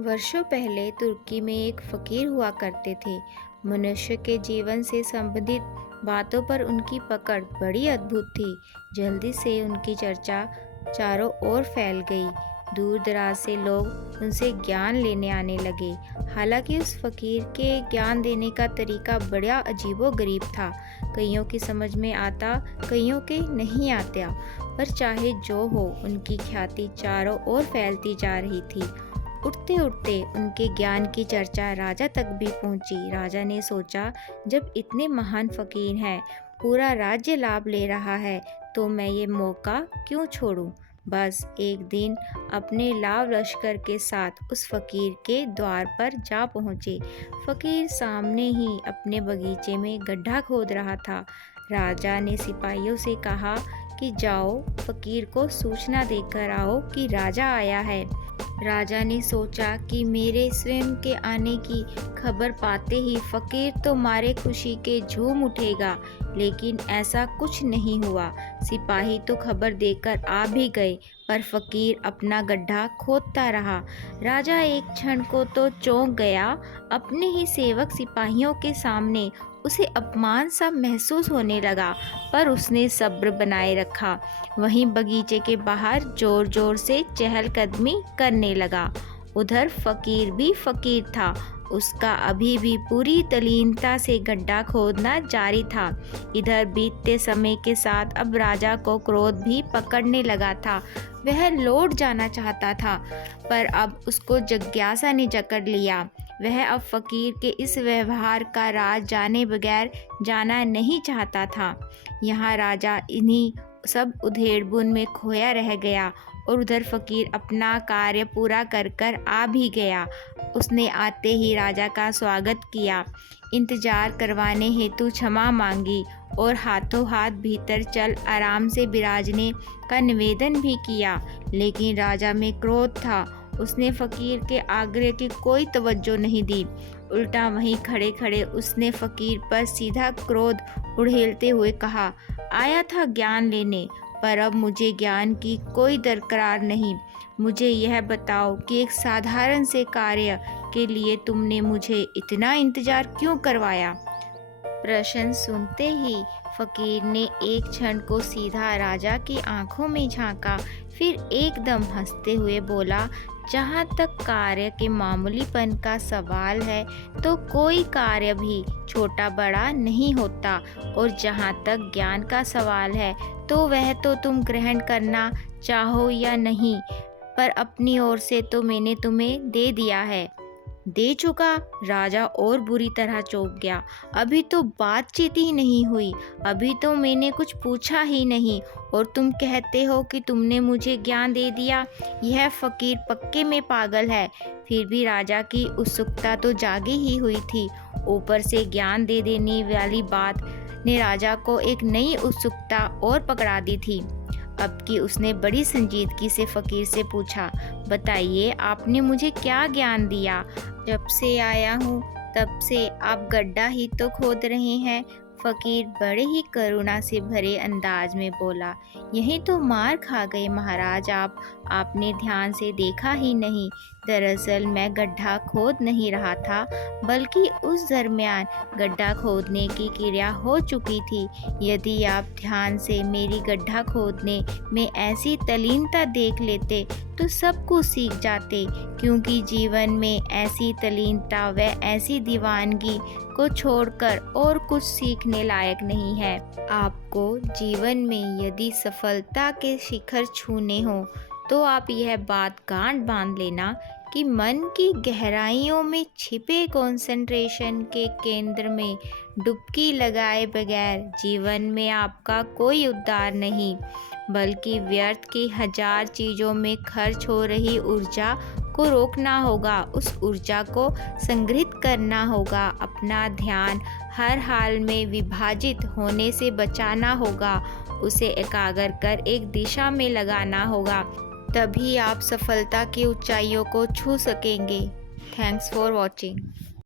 वर्षों पहले तुर्की में एक फकीर हुआ करते थे। मनुष्य के जीवन से संबंधित बातों पर उनकी पकड़ बड़ी अद्भुत थी। जल्दी से उनकी चर्चा चारों ओर फैल गई। दूर दराज से लोग उनसे ज्ञान लेने आने लगे। हालांकि उस फकीर के ज्ञान देने का तरीका बड़ा अजीबोगरीब था। कईयों की समझ में आता, कईयों के नहीं आता, पर चाहे जो हो, उनकी ख्याति चारों ओर फैलती जा रही थी। उठते उठते उनके ज्ञान की चर्चा राजा तक भी पहुंची। राजा ने सोचा, जब इतने महान फकीर हैं, पूरा राज्य लाभ ले रहा है, तो मैं ये मौका क्यों छोड़ूं। बस एक दिन अपने लाव लश्कर के साथ उस फकीर के द्वार पर जा पहुंचे। फकीर सामने ही अपने बगीचे में गड्ढा खोद रहा था। राजा ने सिपाहियों से कहा कि जाओ, फकीर को सूचना देकर आओ कि राजा आया है। राजा ने सोचा कि मेरे स्वयं के आने की खबर पाते ही फकीर तो मारे खुशी के झूम उठेगा, लेकिन ऐसा कुछ नहीं हुआ। सिपाही तो खबर देकर आ भी गए, पर फकीर अपना गड्ढा खोदता रहा। राजा एक क्षण को तो चौंक गया। अपने ही सेवक सिपाहियों के सामने उसे अपमान सा महसूस होने लगा, पर उसने सब्र बनाए रखा। वहीं बगीचे के बाहर जोर जोर से चहलकदमी करने लगा। उधर फकीर भी फकीर था। उसका अभी भी पूरी तल्लीनता से गड्ढा खोदना जारी था। इधर बीतते समय के साथ अब राजा को क्रोध भी पकड़ने लगा था। वह लौट जाना चाहता था, पर अब उसको जिज्ञासा ने जकड़ लिया। वह अब फकीर के इस व्यवहार का राज जाने बगैर जाना नहीं चाहता था। यहाँ राजा इन्हीं सब उधेड़बुन में खोया रह गया, और उधर फकीर अपना कार्य पूरा कर कर आ भी गया। उसने आते ही राजा का स्वागत किया, इंतजार करवाने हेतु क्षमा मांगी और हाथों हाथ भीतर चल आराम से विराजने का निवेदन भी किया। लेकिन राजा में क्रोध था। उसने फकीर के आग्रह की कोई तवज्जो नहीं दी। उल्टा वहीं खड़े खड़े उसने फकीर पर सीधा क्रोध उड़ेलते हुए कहा, आया था ज्ञान लेने, पर अब मुझे ज्ञान की कोई दरकार नहीं। मुझे यह बताओ कि एक साधारण से कार्य के लिए तुमने मुझे इतना इंतजार क्यों करवाया। प्रश्न सुनते ही फकीर ने एक क्षण को सीधा राजा की आंखों में झांका, फिर एकदम हंसते हुए बोला, जहाँ तक कार्य के मामूलीपन का सवाल है, तो कोई कार्य भी छोटा बड़ा नहीं होता, और जहाँ तक ज्ञान का सवाल है, तो वह तो तुम ग्रहण करना चाहो या नहीं, पर अपनी ओर से तो मैंने तुम्हें दे दिया है। दे चुका? राजा और बुरी तरह चौंक गया। अभी तो बातचीत ही नहीं हुई, अभी तो मैंने कुछ पूछा ही नहीं, और तुम कहते हो कि तुमने मुझे ज्ञान दे दिया। यह फकीर पक्के में पागल है। फिर भी राजा की उत्सुकता तो जागी ही हुई थी। ऊपर से ज्ञान दे देने वाली बात ने राजा को एक नई उत्सुकता और पकड़ा दी थी। अब कि उसने बड़ी संजीदगी से फकीर से पूछा, बताइए, आपने मुझे क्या ज्ञान दिया। जब से आया हूँ तब से आप गड्ढा ही तो खोद रहे हैं। फकीर बड़े ही करुणा से भरे अंदाज में बोला, यही तो मार खा गए महाराज आपने ध्यान से देखा ही नहीं। दरअसल मैं गड्ढा खोद नहीं रहा था, बल्कि उस दरमियान गड्ढा खोदने की क्रिया हो चुकी थी। यदि आप ध्यान से मेरी गड्ढा खोदने में ऐसी तल्लीनता देख लेते तो सब कुछ सीख जाते, क्योंकि जीवन में ऐसी तल्लीनता व ऐसी दीवानगी को छोड़कर और कुछ सीखने लायक नहीं है। आपको जीवन में यदि सफलता के शिखर छूने हो, तो आप यह बात गांठ बांध लेना कि मन की गहराइयों में छिपे कंसंट्रेशन के केंद्र में डुबकी लगाए बगैर जीवन में आपका कोई उद्धार नहीं, बल्कि व्यर्थ की हजार चीज़ों में खर्च हो रही ऊर्जा को रोकना होगा, उस ऊर्जा को संग्रहित करना होगा, अपना ध्यान हर हाल में विभाजित होने से बचाना होगा, उसे एकाग्र कर एक दिशा में लगाना होगा। तभी आप सफलता की ऊंचाइयों को छू सकेंगे। Thanks for watching.